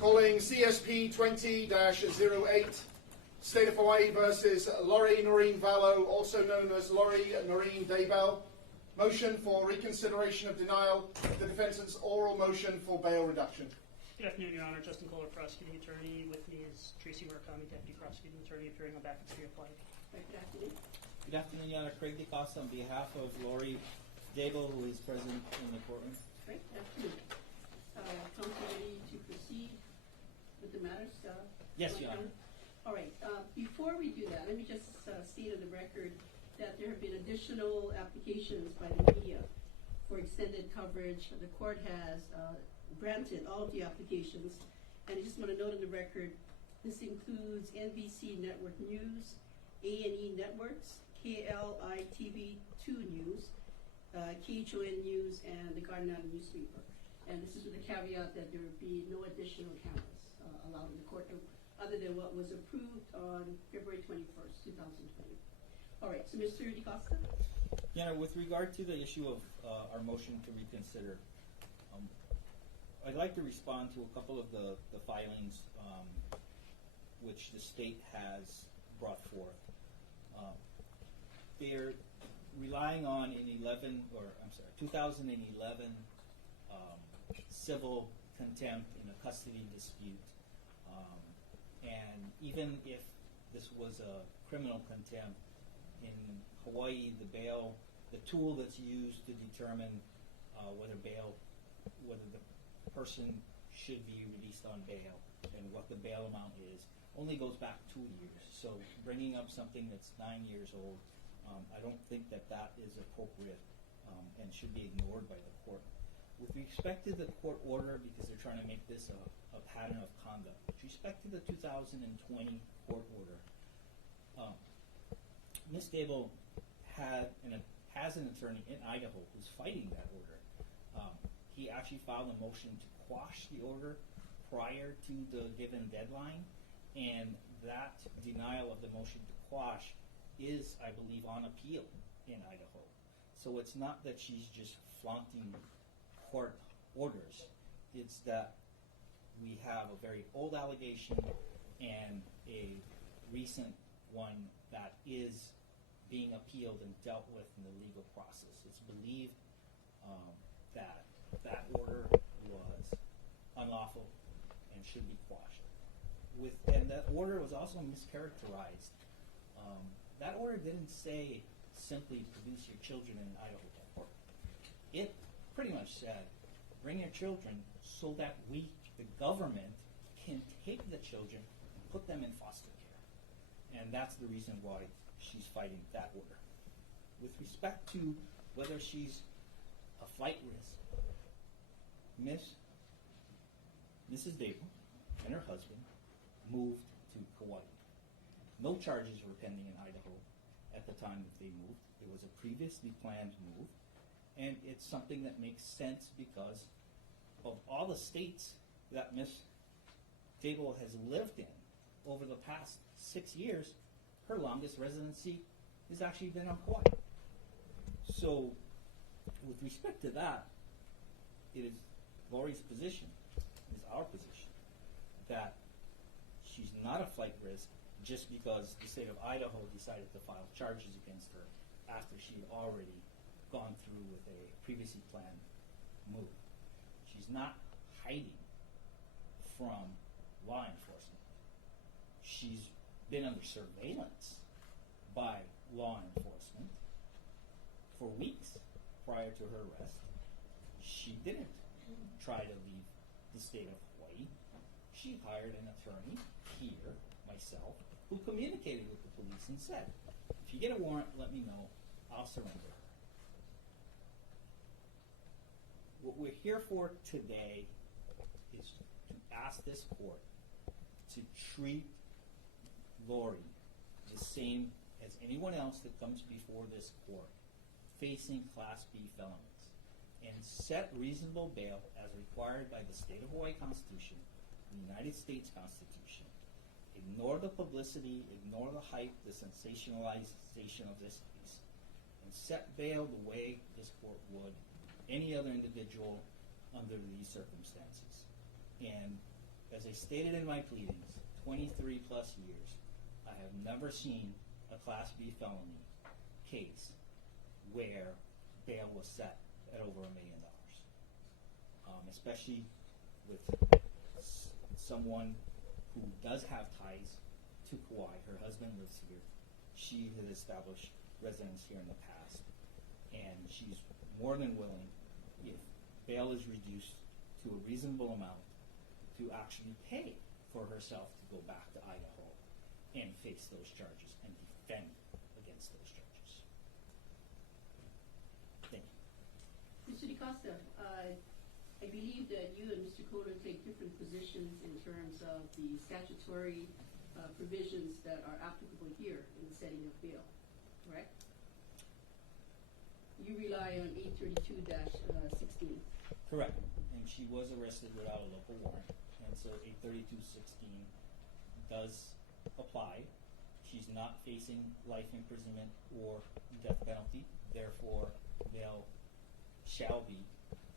Calling CSP 20-08, State of Hawaii versus Lori Noreen Vallow, also known as Lori Noreen Daybell. Motion for reconsideration of denial of the defendant's oral motion for bail reduction. Good afternoon, Your Honor. Justin Kohler, prosecuting attorney. With me is Tracy Murakami, deputy prosecuting attorney, appearing on behalf of the State of Hawaii. Good afternoon. Good afternoon, Your Honor. Craig DeCosta on behalf of Lori Daybell, who is present in the courtroom. Great, good afternoon. Counsel ready to proceed with the matters? Yes, Your Honor. All right. Before we do that, let me just state on the record that there have been additional applications by the media for extended coverage. The court has granted all of the applications, and I just want to note on the record, this includes NBC Network News, A&E Networks, KLI-TV2 News, KHON News, and the Garden Island newspaper. And this is with the caveat that there would be no additional cameras allowed in the courtroom other than what was approved on February 21st, 2020. All right, so Mr. DeCosta? Your Honor, with regard to the issue of our motion to reconsider, I'd like to respond to a couple of the filings which the state has brought forth. They're relying on 2011 civil contempt in a custody dispute. And even if this was a criminal contempt, in Hawaii, the tool that's used to determine whether the person should be released on bail and what the bail amount is, only goes back 2 years. So bringing up something that's 9 years old, I don't think that is appropriate and should be ignored by the court. With respect to the court order, because they're trying to make this a pattern of conduct, with respect to the 2020 court order, Ms. Daybell has an attorney in Idaho who's fighting that order. He actually filed a motion to quash the order prior to the given deadline, and that denial of the motion to quash is, I believe, on appeal in Idaho. So it's not that she's just flaunting court orders. It's that we have a very old allegation and a recent one that is being appealed and dealt with in the legal process. It's believed that that order was unlawful and should be quashed. And that order was also mischaracterized. That order didn't say simply produce your children in Idaho to court. It pretty much said bring your children so that we, the government, can take the children and put them in foster care. And that's the reason why she's fighting that order. With respect to whether she's a flight risk, Mrs. Daybell and her husband moved to Hawaii. No charges were pending in Idaho at the time that they moved. It was a previously planned move, and it's something that makes sense because of all the states that Ms. Daybell has lived in over the past 6 years. Her longest residency has actually been on Hawaii. So, with respect to that, it is Lori's position, is our position, that she's not a flight risk just because the state of Idaho decided to file charges against her after she had already gone through with a previously planned move. She's not hiding from law enforcement. She's been under surveillance by law enforcement for weeks prior to her arrest. She didn't try to leave the state of Hawaii. She hired an attorney here, myself, who communicated with the police and said, if you get a warrant, let me know. I'll surrender her. What we're here for today is to ask this court to treat Lori the same as anyone else that comes before this court facing Class B felonies and set reasonable bail as required by the State of Hawaii Constitution, the United States Constitution. Ignore the publicity, ignore the hype, the sensationalization of this case, and set bail the way this court would any other individual under these circumstances. And As I stated in my pleadings, 23 plus years, I have never seen a Class B felony case where bail was set at over $1 million. Especially with someone who does have ties to Kauai. Her husband lives here. She has established residence here in the past. And she's more than willing, if bail is reduced to a reasonable amount, to actually pay for herself to go back to Idaho and face those charges and defend against those charges. Thank you. Mr. DeCosta, I believe that you and Mr. Kohler take different positions in terms of the statutory provisions that are applicable here in the setting of bail, correct? You rely on 832-16. Correct. And she was arrested without a local warrant. And so 832.16 does apply. She's not facing life imprisonment or death penalty. Therefore, bail shall be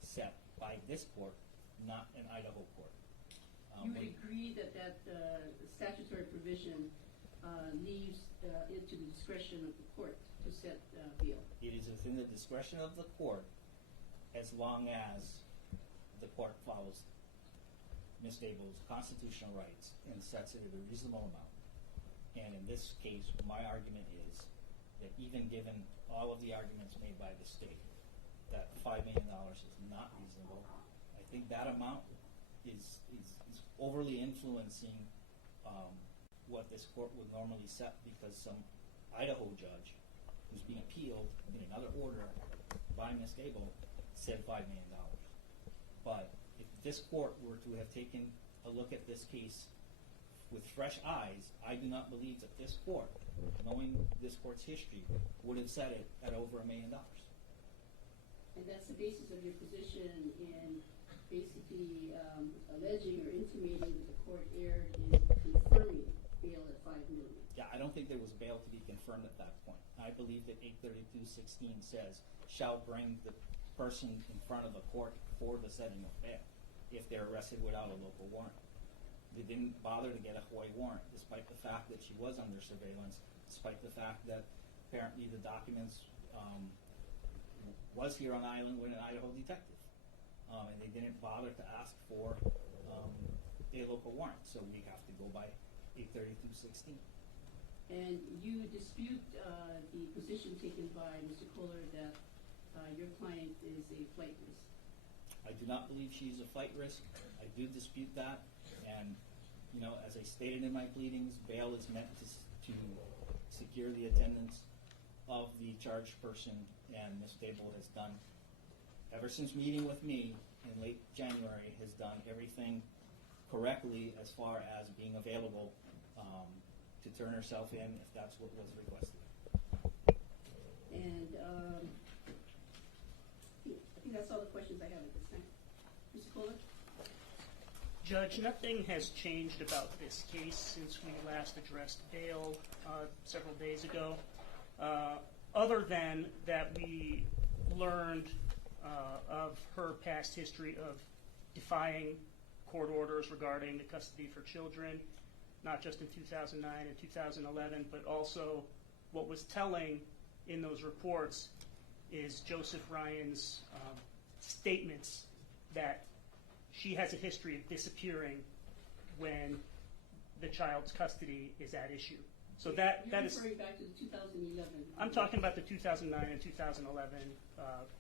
set by this court, not an Idaho court. You would agree that statutory provision leaves it to the discretion of the court to set bail? It is within the discretion of the court as long as the court follows Ms. Daybell's constitutional rights and sets it at a reasonable amount. And in this case, my argument is that even given all of the arguments made by the state, that $5 million is not reasonable, I think that amount is overly influencing what this court would normally set, because some Idaho judge who's being appealed in another order by Ms. Daybell said $5 million. But if this court were to have taken a look at this case with fresh eyes, I do not believe that this court, knowing this court's history, would have set it at over $1 million. And that's the basis of your position in basically alleging or intimating that the court erred in confirming bail at $5 million. Yeah, I don't think there was bail to be confirmed at that point. I believe that 832.16 says, shall bring the person in front of the court for the setting of bail if they're arrested without a local warrant. They didn't bother to get a Hawaii warrant, despite the fact that she was under surveillance, despite the fact that apparently the documents was here on island with an Idaho detective. And they didn't bother to ask for a local warrant, so we have to go by 832.16. And you dispute the position taken by Mr. Kohler that your client is a flight risk. I do not believe she's a flight risk. I do dispute that. And, you know, as I stated in my pleadings, bail is meant to secure the attendance of the charged person, and Ms. Daybell has done, ever since meeting with me in late January, has done everything correctly as far as being available to turn herself in if that's what was requested. And I think that's all the questions I have at this time. Mr. Kohler? Judge, nothing has changed about this case since we last addressed bail several days ago, other than that we learned of her past history of defying court orders regarding the custody for children, not just in 2009 and 2011, but also what was telling in those reports is Joseph Ryan's statements that she has a history of disappearing when the child's custody is at issue. So You're referring back to the 2011. I'm talking about the 2009 and 2011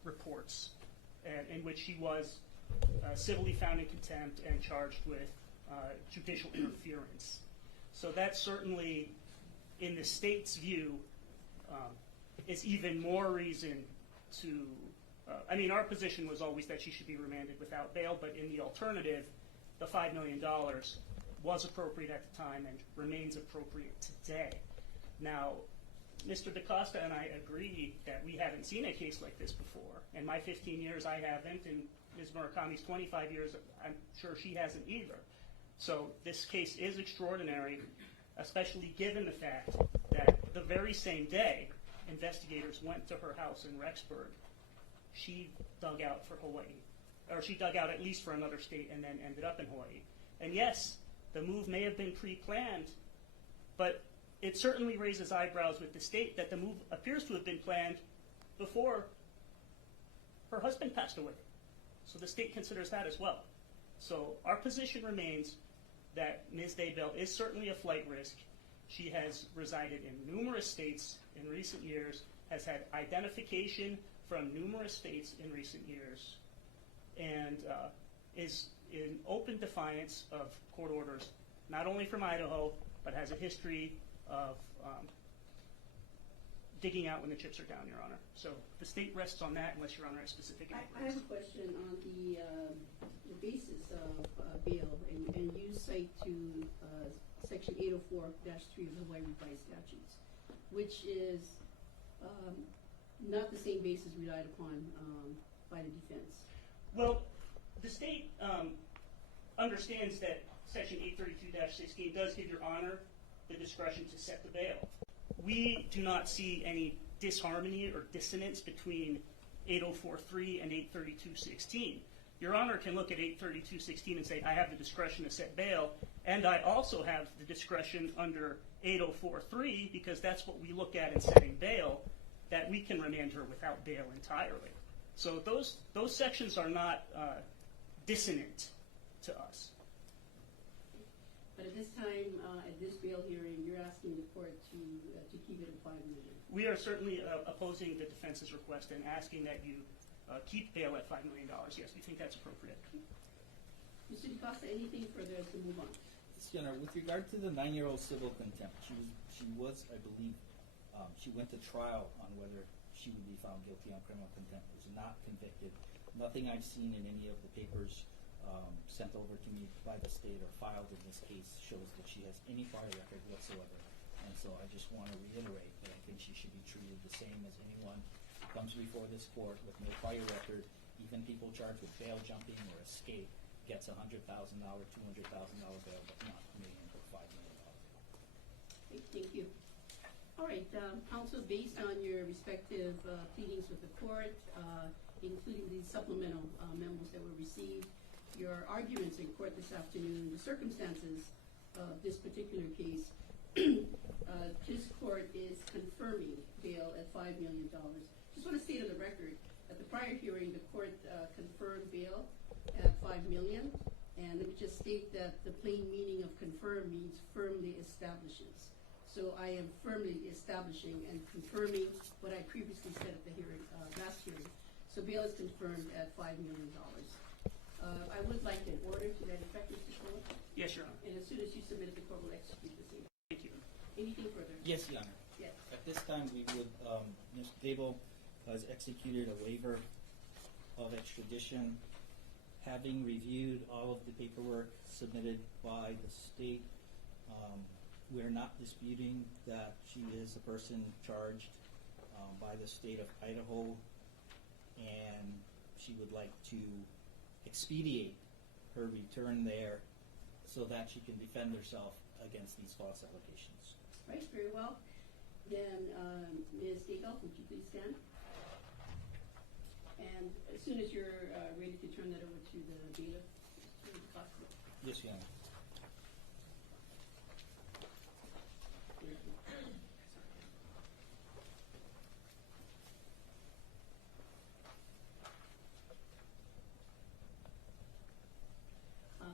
reports, in which she was civilly found in contempt and charged with judicial interference. So that certainly, in the state's view, is even more reason to, our position was always that she should be remanded without bail, but in the alternative, the $5 million was appropriate at the time and remains appropriate today. Now, Mr. DaCosta and I agree that we haven't seen a case like this before. In my 15 years, I haven't, and Ms. Murakami's 25 years, I'm sure she hasn't either. So this case is extraordinary, especially given the fact that the very same day investigators went to her house in Rexburg, she dug out for Hawaii, or she dug out at least for another state and then ended up in Hawaii. And yes, the move may have been pre-planned, but it certainly raises eyebrows with the state that the move appears to have been planned before her husband passed away. So the state considers that as well. So our position remains that Ms. Daybell is certainly a flight risk. She has resided in numerous states in recent years, has had identification from numerous states in recent years, and is in open defiance of court orders, not only from Idaho, but has a history of digging out when the chips are down, Your Honor. So the state rests on that unless Your Honor has specific I inquiries. have a question on the basis of bail, and you cite to Section 804-3 of the Hawaii Revised Statutes, which is not the same basis relied upon by the defense. Well, the state understands that Section 832-16 does give Your Honor the discretion to set the bail. We do not see any disharmony or dissonance between 804.3 and 832.16. Your Honor can look at 832.16 and say, I have the discretion to set bail, and I also have the discretion under 804.3, because that's what we look at in setting bail, that we can remand her without bail entirely. So those sections are not dissonant to us. But at this time, at this bail hearing, you're asking the court to keep it at $5 million. We are certainly opposing the defense's request and asking that you keep bail at $5 million. Yes, we think that's appropriate. Mr. DiCosta, anything further as we move on? Yes, Your Honor, with regard to the 9-year-old civil contempt, she was, I believe, she went to trial on whether she would be found guilty on criminal contempt. Was not convicted. Nothing I've seen in any of the papers sent over to me by the state or filed in this case shows that she has any prior record whatsoever. And so I just want to reiterate that I think she should be treated the same as anyone who comes before this court with no prior record. Even people charged with bail jumping or escape gets a $100,000, $200,000 bail, but not $1 million or $5 million bail. Okay, thank you. All right, counsel, based on your respective pleadings with the court, including these supplemental memos that were received, your arguments in court this afternoon, the circumstances of this particular case, this court is confirming bail at $5 million. Just want to state on the record, at the prior hearing, the court confirmed bail at $5 million, and let me just state that the plain meaning of confirm means firmly establishes. So I am firmly establishing and confirming what I previously said at the hearing, last hearing. So bail is confirmed at $5 million. I would like an order to that effect, Mr. Cohen. Yes, Your Honor. And as soon as you submit it, the court will execute the same. Thank you. Anything further? Yes, Your Honor. Yes. At this time, we would, Ms. Daybell has executed a waiver of extradition. Having reviewed all of the paperwork submitted by the state, we are not disputing that she is a person charged by the state of Idaho, and she would like to expedite her return there so that she can defend herself against these false allegations. Right, very well. Then, Ms. Daybell, would you please stand? And as soon as you're ready to turn that over to the bailiff, to the prosecutor. Yes, Your Honor.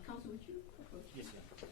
Counsel, would you approach? Yes, Your Honor.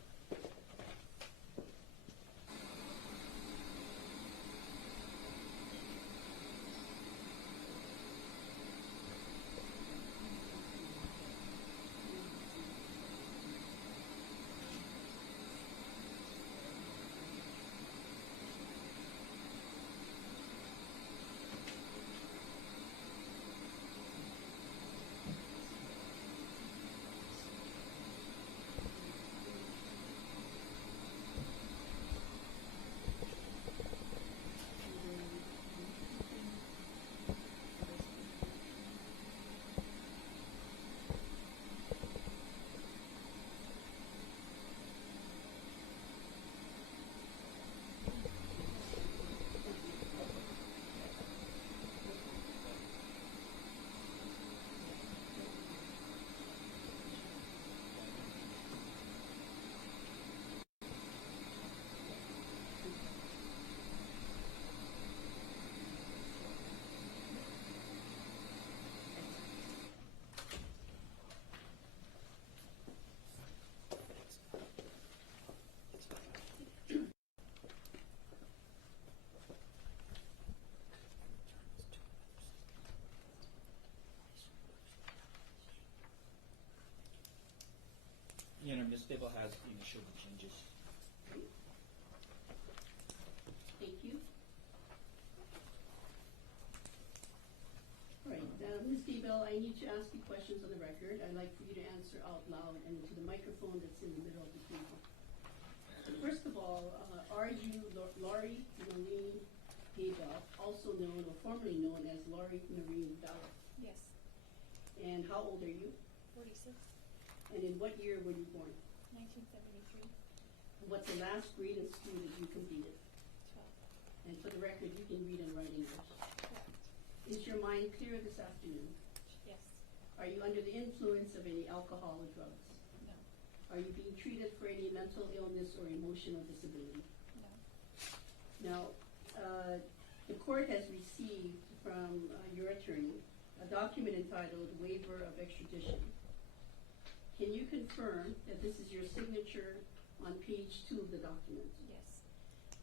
Ms. Daybell has initialed the changes. Thank you. All right, Ms. Daybell, I need to ask you questions on the record. I'd like for you to answer out loud and into the microphone that's in the middle of the table. First of all, are you Laurie Noreen Daybell, also known or formerly known as Laurie Noreen Vallow? Yes. And how old are you? 46, And in what year were you born? 1973, What's the last grade in school that you completed? 12. And for the record, you can read and write English. Correct. Is your mind clear this afternoon? Yes. Are you under the influence of any alcohol or drugs? No. Are you being treated for any mental illness or emotional disability? No. Now, the court has received from your attorney a document entitled Waiver of Extradition. Can you confirm that this is your signature on page 2 of the document? Yes.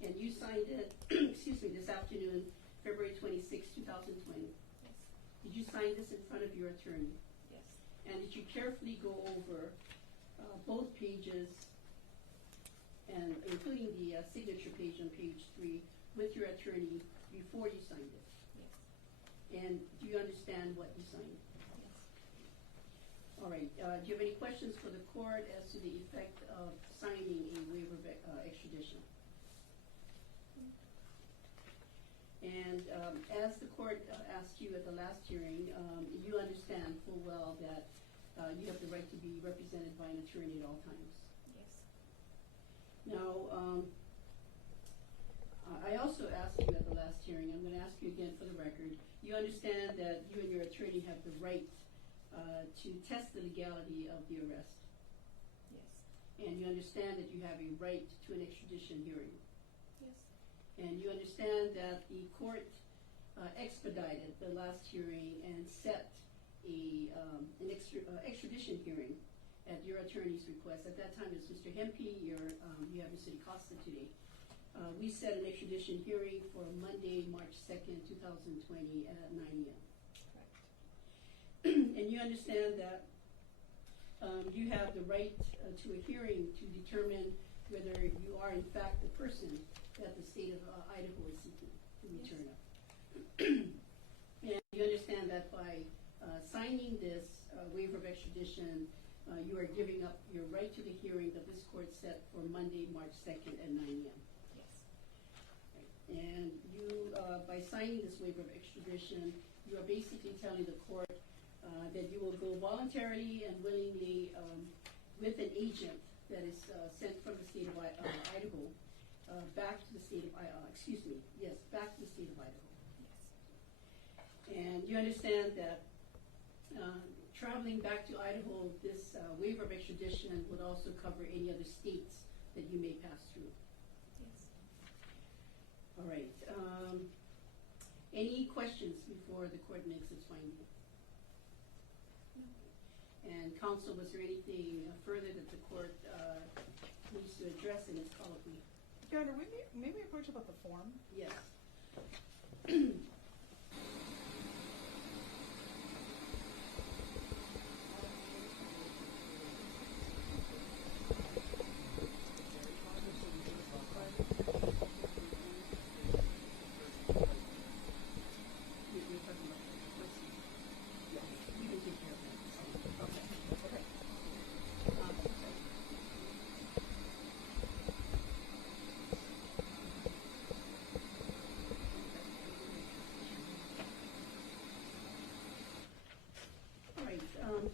And you signed it, excuse me, this afternoon, February 26, 2020. Yes. Did you sign this in front of your attorney? Yes. And did you carefully go over both pages, and including the signature page on page 3, with your attorney before you signed it? Yes. And do you understand what you signed? Yes. All right. Do you have any questions for the court as to the effect of signing a waiver of extradition? And as the court asked you at the last hearing, you understand full well that you have the right to be represented by an attorney at all times. Yes. Now, I also asked you at the last hearing, I'm going to ask you again for the record, you understand that you and your attorney have the right to test the legality of the arrest, Yes. and you understand that you have a right to an extradition hearing. Yes. And you understand that the court expedited the last hearing and set an extradition hearing at your attorney's request. At that time, it was Mr. Hempy. You have Mr. DeCosta today. We set an extradition hearing for Monday, March 2nd, 2020 at 9 a.m. Correct. And you understand that you have the right to a hearing to determine whether you are in fact the person that the state of Idaho is seeking to return up. And you understand that by signing this waiver of extradition, you are giving up your right to the hearing that this court set for Monday, March 2nd at 9 a.m. Yes. And you, by signing this waiver of extradition, you are basically telling the court that you will go voluntarily and willingly with an agent that is sent from the state of Idaho back to the state of back to the state of Idaho. Yes. And you understand that traveling back to Idaho, this waiver of extradition would also cover any other states that you may pass through. Yes. All right. Any questions before the court makes its finding? No. And counsel, was there anything further that the court needs to address in its colloquy? Your Honor, may we approach about the form? Yes.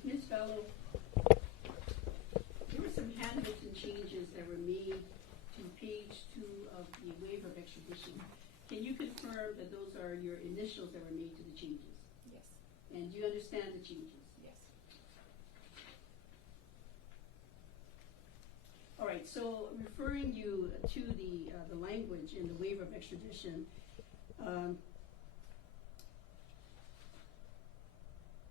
Ms. Vallow, there were some handwritten changes that were made to page 2 of the waiver of extradition. Can you confirm that those are your initials that were made to the changes? Yes. And do you understand the changes? Yes. All right, so referring you to the language in the waiver of extradition,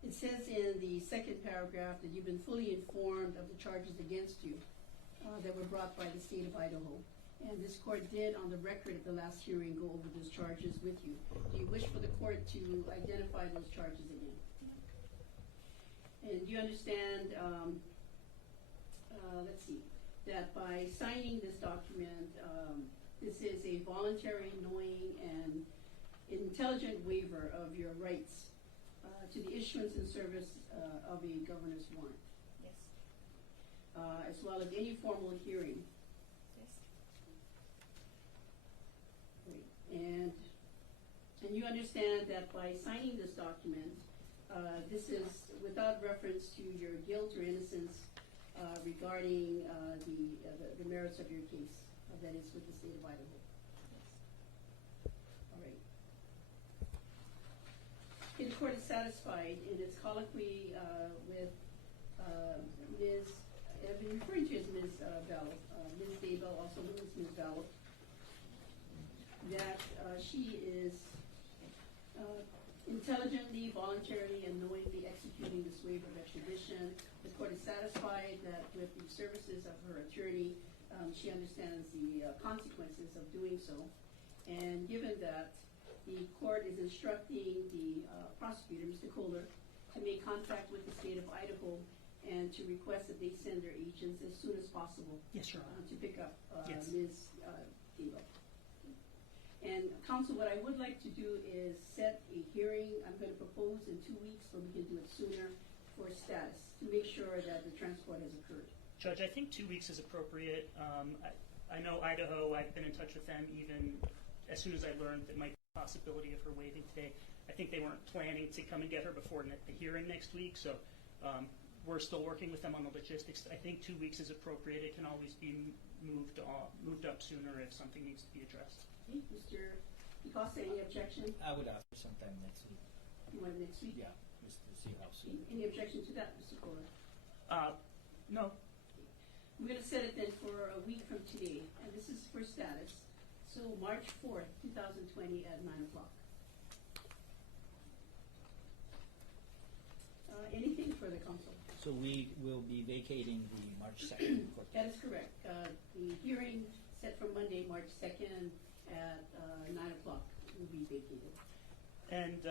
it says in the second paragraph that you've been fully informed of the charges against you that were brought by the state of Idaho. And this court did, on the record of the last hearing, go over those charges with you. Do you wish for the court to identify those charges again? And do you understand let's see, that by signing this document, this is a voluntary, knowing, and intelligent waiver of your rights to the issuance and service of a governor's warrant, Yes. as well as any formal hearing. Yes. Right. And you understand that by signing this document, this is without reference to your guilt or innocence regarding the merits of your case, that is with the state of Idaho. All right. The court is satisfied in its colloquy with Ms. I've been referring to as Ms. Vallow, Ms. Daybell, also known as Ms. Vallow, that she is intelligently, voluntarily, and knowingly executing this waiver of extradition. The court is satisfied that with the services of her attorney, she understands the consequences of doing so. And given that the court is instructing the prosecutor, Mr. Kohler, to make contact with the state of Idaho and to request that they send their agents as soon as possible Yes, Your Honor. to pick up Yes. Ms. Daybell. And counsel, what I would like to do is set a hearing. I'm going to propose in 2 weeks, but we can do it sooner, for status, to make sure that the transport has occurred. Judge, I think 2 weeks is appropriate. I know Idaho, I've been in touch with them even as soon as I learned there might be a possibility of her waiving today. I think they weren't planning to come and get her before the hearing next week, so we're still working with them on the logistics. I think 2 weeks is appropriate. It can always be moved up sooner if something needs to be addressed. Okay, Mr. Picosta, any objection? I would ask for sometime next week. You want it next week? Yeah, just to see how soon. Any objection to that, Mr. Kohler? No. We're going to set it then for a week from today, and this is for status. So March 4th, 2020 at 9 o'clock. Anything further, counsel? So we will be vacating the March 2nd court. That is correct. The hearing set for Monday, March 2nd at 9 o'clock will be vacated. And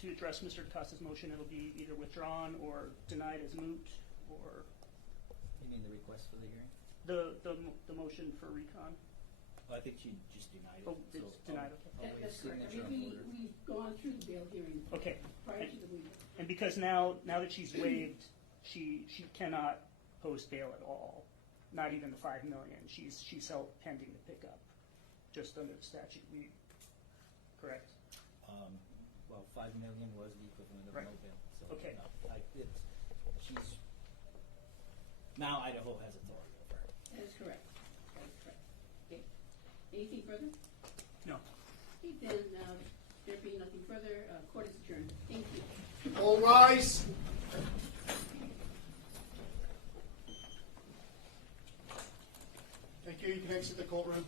to address Mr. DaCosta's motion, it'll be either withdrawn or denied as moot, or You mean the request for the hearing? the motion for recon. Well, I think she just denied it. Oh, it's denied, okay. That's correct. I Signature mean, on order. we've gone through the bail hearing Okay. prior to the waiver. And because now that she's waived, she cannot post bail at all, not even the $5 million. She's held pending the pickup, just under the statute. Correct? Well, $5 million was the equivalent of Right. no bail. So Okay. she's now Idaho has authority over her. That is correct. That is correct. Okay. Anything further? No. Okay, then, there being nothing further, court is adjourned. Thank you. All rise. Thank you. You can exit the courtroom.